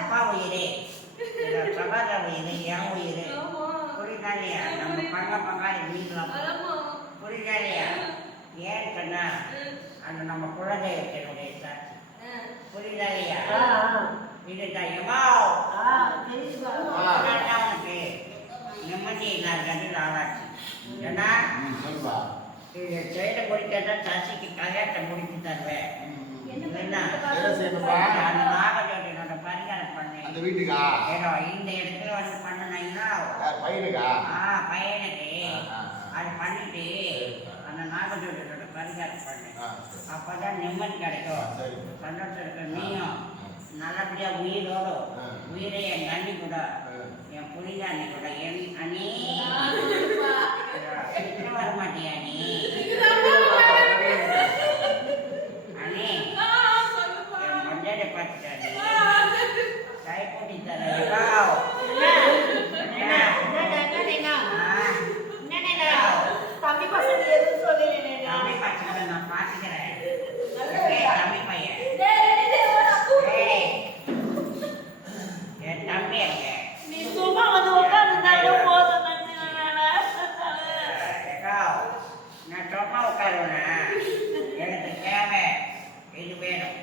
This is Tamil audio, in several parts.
அப்பா உயிரே. சகோதர உயிர் என் உயிர். ஆமா. புரியுதா இல்லையா நம்ம பங்க பங்காளி வீட்டில் ஆமா. புரியுதா இல்லையா ஏன் சொன்னா. அது நம்ம குலதெய்வத்தினுடைய சாட்சி ஆ. புரியுதா இல்லையா ஆ, இதுதான் தெரியுதுப்பா. உனக்கு நிம்மதி இல்லாத ஆளாச்சு ஏன்னா. இது செயலை முடிக்கிறதா சசிக்கு கல்யாணத்தை முடிச்சு தருவேன். என்ன? அந்த பண்ணேன் அந்த வீட்டுக்கா? ஏதோ இந்த இடத்துல வந்து பண்ணனீங்கன்னா யார் பையனுக்கா? ஆ பையனுக்கு. அது பண்ணிட்டு அந்த நாகஜோதியோட பரிகாரம் பண்ணேன். ஆ, அப்பதான் நிம்மதி கிடைக்கும். சந்தோஷம் இருக்கும் நீயும் நல்லபடியா உயிரோடு. உயிரை என் அண்ணி கூட. என் புரிஞ்ச அண்ணி கூட என் அண்ணி ஆமாப்பா. சீக்கிரம் வர மாட்டியா நீ அண்ணி ஆ, சொல்லுப்பா. என் மொஞ்சரை பார்த்துட்டா நீ ஆ, கை கூட்டி தர என்ன, என்னடா, என்னடா, என்னடா? தம்பி பசங்க எதுவும் சொல்லலைனேடா. தம்பி பச்சை நான் பார்த்துக்கிறேன் ஏய், தம்பி பையன் டேய், டேய், ஒரு அப்பு. ஏய், என் தம்பி எங்க நீ சும்மா வந்து உட்கார்ந்திருந்தாலும் போதும் நினைச்சுக்கோடா. ஏக்கா, நான் சும்மா உட்காருவேன் எனக்கு தேவை இது வேணும்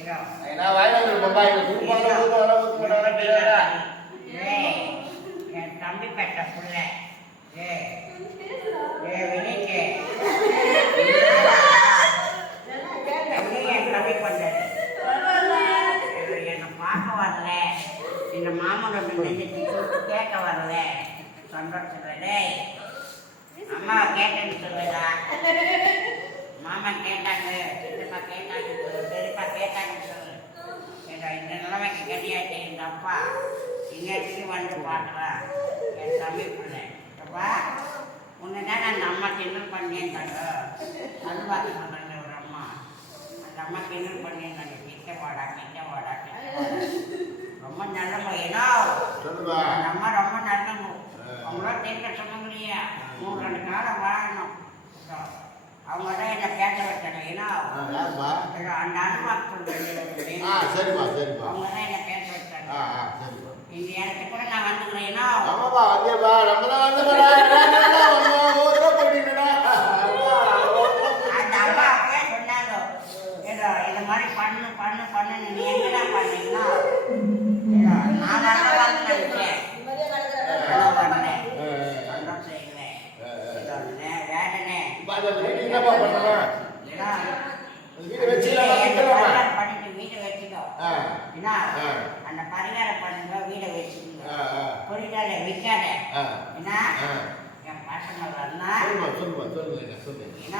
இதோ நான் வாயில ஒரு பம்பாய் தூக்கம் தூக்கம் வர புத்து பண்ண தெரியாதா ஏய், என் தம்பி பெற்ற புள்ள ஏய் ஏய் வினிக்கு தம்பி என் தம்பி பண்ணது என்னை பார்க்க வரல இந்த மாமனோட நெஞ்சுக்கு கூப்பிட்டு கேட்க வரல சந்தோஷம் டேய் அம்மா கேட்டேன்னு சொல்லுதா மாமா கேட்டாங்க சித்தப்பா கேட்டாங்க பெரியப்பா கேட்டாங்க சொல்லு ஏதோ இந்த நிலைமைக்கு கட்டியாச்சு எங்க அப்பா இன்னைக்கு வந்து பார்க்குறா என் தம்பி பிள்ளை அப்பா உன்னை தான் அந்த அம்மா கிண்டல் பண்ணியிருந்தாங்க அல்வாக்கு சொன்னாங்க ஒரு அம்மா அந்த அம்மா கிண்டல் பண்ணியிருந்தாங்க கிட்ட வாடா கிட்ட வாடா கிட்ட வாடா ரொம்ப நல்ல பையனோ சொல்லுப்பா அந்த அம்மா ரொம்ப நல்லவங்க அவங்களாம் தேக்க சொன்னாங்க இல்லையா மூணு ரெண்டு காலம் வாழணும். அவங்க தான் என்னை பேச வச்சாங்க. ஏன்னா அந்த அனுபவம் அவங்க தான் என்னை ஆ வச்சாங்க இந்த இடத்துக்கு கூட நான் வந்துக்கிறேன்? ஏன்னா ஆமாப்பா வந்தியப்பா நம்ம தான் வந்தோம்டா வந்தோம் ஒரு ரூபா போட்டீங்கடா அந்த அம்மா அப்பவே சொன்னாங்க ஏதோ இந்த மாதிரி பண்ணு பண்ணு பண்ணு நீ எங்கடா பண்ணீங்கன்னா ஏதோ நான் வரலாம் நினைச்சேன் ஏதோ பண்ணேன் சந்தோஷம் இல்லை ஏதோ நே- வேதனை என்னப்பா பண்ணணும் ஏன்னா வீட்டை வச்சுக்கலாம் வீட்டை வச்சுக்கலாமா? பரிகாரம் பண்ணிட்டு வீட்டை வச்சுக்கோ ஆ என்ன ஆ. அந்த பரிகாரம் பண்ணுங்க வீடை வச்சுக்கோங்க ஆ ஆ புரியுதால விற்காத ஆ என்ன? என் பசங்க வரனா சொல்லுமா சொல்லுமா சொல்லுங்க சொல்லுங்க என்ன?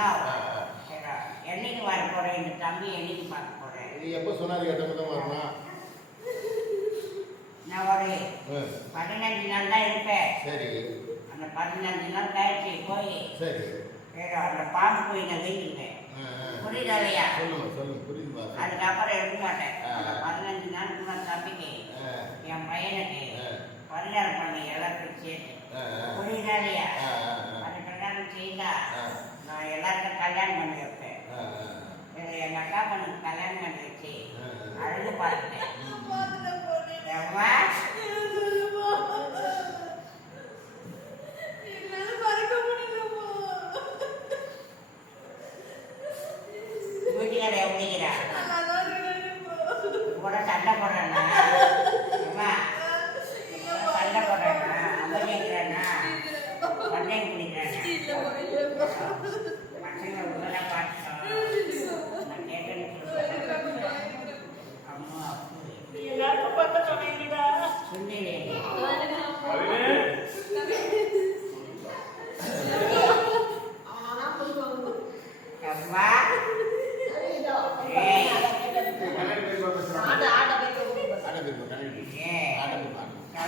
என்னைக்கு வர போறேன்? இந்த தம்பி என்னைக்கு பார்க்க போறேன்? எப்போ சொன்னாரு வரணும்? நான் ஒரு பதினஞ்சு நாள் தான் இருப்பேன். சரி. அந்த பதினஞ்சு நாள் கழிச்சு போய் சரி. அந்த பாம்பு போய் நான் ஆ. புரியுதா இல்லையா? சொல்லுங்க சொல்லுங்க புரியுதுப்பா அதுக்கப்புறம் எடுக்க மாட்டேன். அந்த பதினஞ்சு நாளுக்கு நான் தம்பிக்கு என் பையனுக்கு பரிகாரம் பண்ணி எல்லாருக்கும் சேர்த்து ஆ, ஆ. புரியுதா இல்லையா ஆ, ஆ, ஆ. அது கல்யாணம் செய்தா நான் எல்லாருக்கும் கல்யாணம் பண்ணி வைப்பேன் ஆ, ஆ. இது எங்க அக்கா பொண்ணுக்கு கல்யாணம் பண்ணி வச்சு. அழுது பார்த்துட்டேன்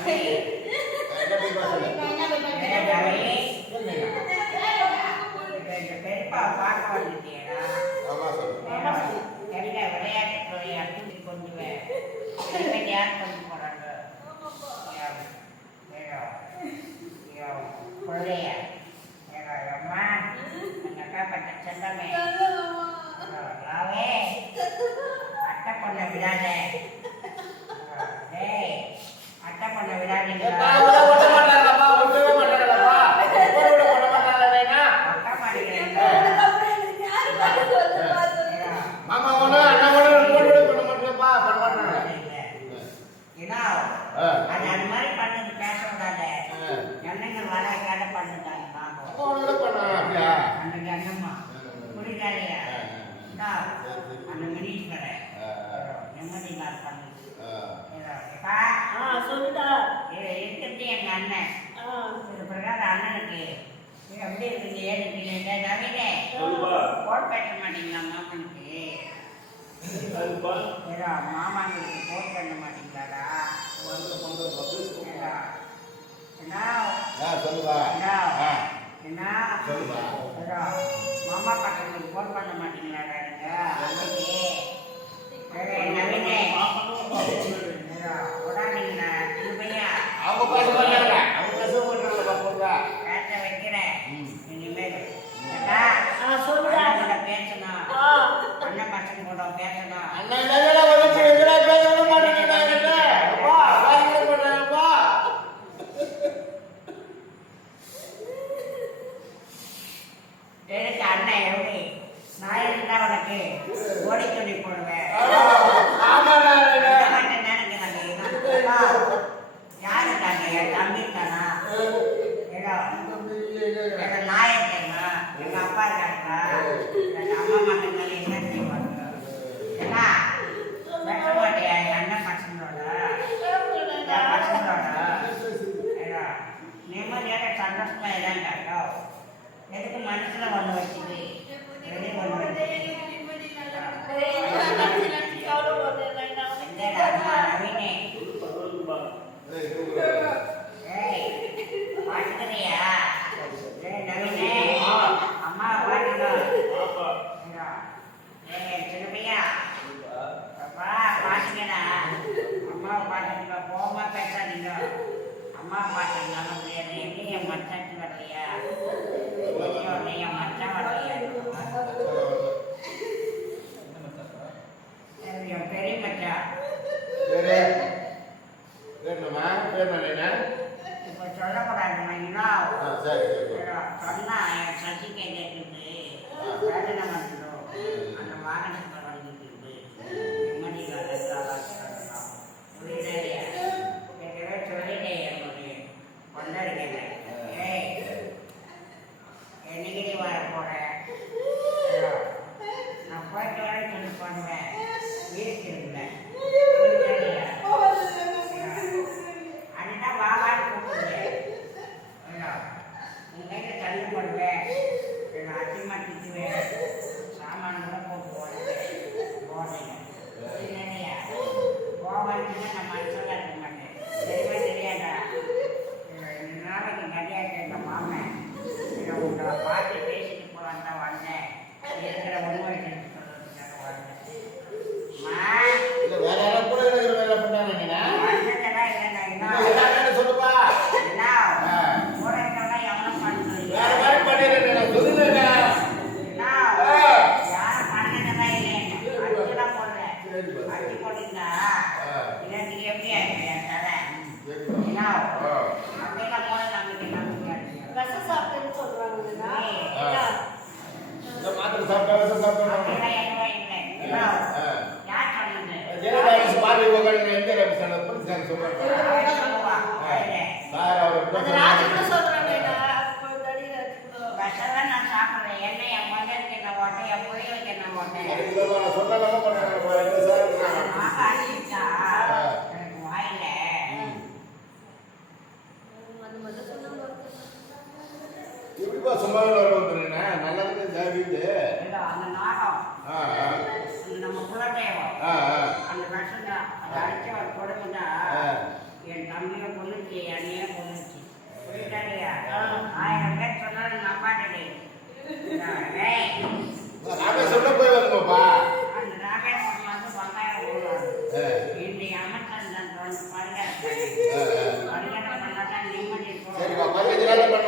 பாருங்க. வந்துட்டா இருக்கிறது எங்க அண்ணன். பிரகார அண்ணனுக்கு. எப்படி இருக்குது ஏன் இருக்கீங்க நவீன போட் பண்ண மாட்டீங்களா மாமனுக்கு? மாமாங்களுக்கு போட் பண்ண மாட்டீங்களாடா? மாமா பக்கத்துக்கு போன் பண்ண மாட்டீங்களாடா நீங்க? பேசணும் அண்ணன் பசங்க கூட பேசணும் அண்ணன் அம்மா அப்பாட்ட நல்ல முடியாது எங்கேயும் என் மச்சாச்சு வரலையா என் மச்சான் வரலையா என் பெரிய மச்சா. இப்போ சொல்லக்கூடாதுமா இன்னும் சொன்னா. and I தான் சொல்றாங்க. சார். அவர் கூட சொல்றாங்க நான் சாப்பிடுறேன். என்ன என் மகனுக்கு என்ன போட்டேன் என் பிள்ளைகளுக்கு நல்லதுக்கு நம்ம குலதெய்வம் கடைச்சவர் கொடுமைனா என் தம்பிய கொண்டுச்சு என்னைய கொண்டுச்சு புரியுதாங்கய்யா ஆயிரம் பேர் சொன்னாலும் நம்பாட்டே ராமேஸ்வரம் சரிப்பா பதினஞ்சு நாள் பண்ண.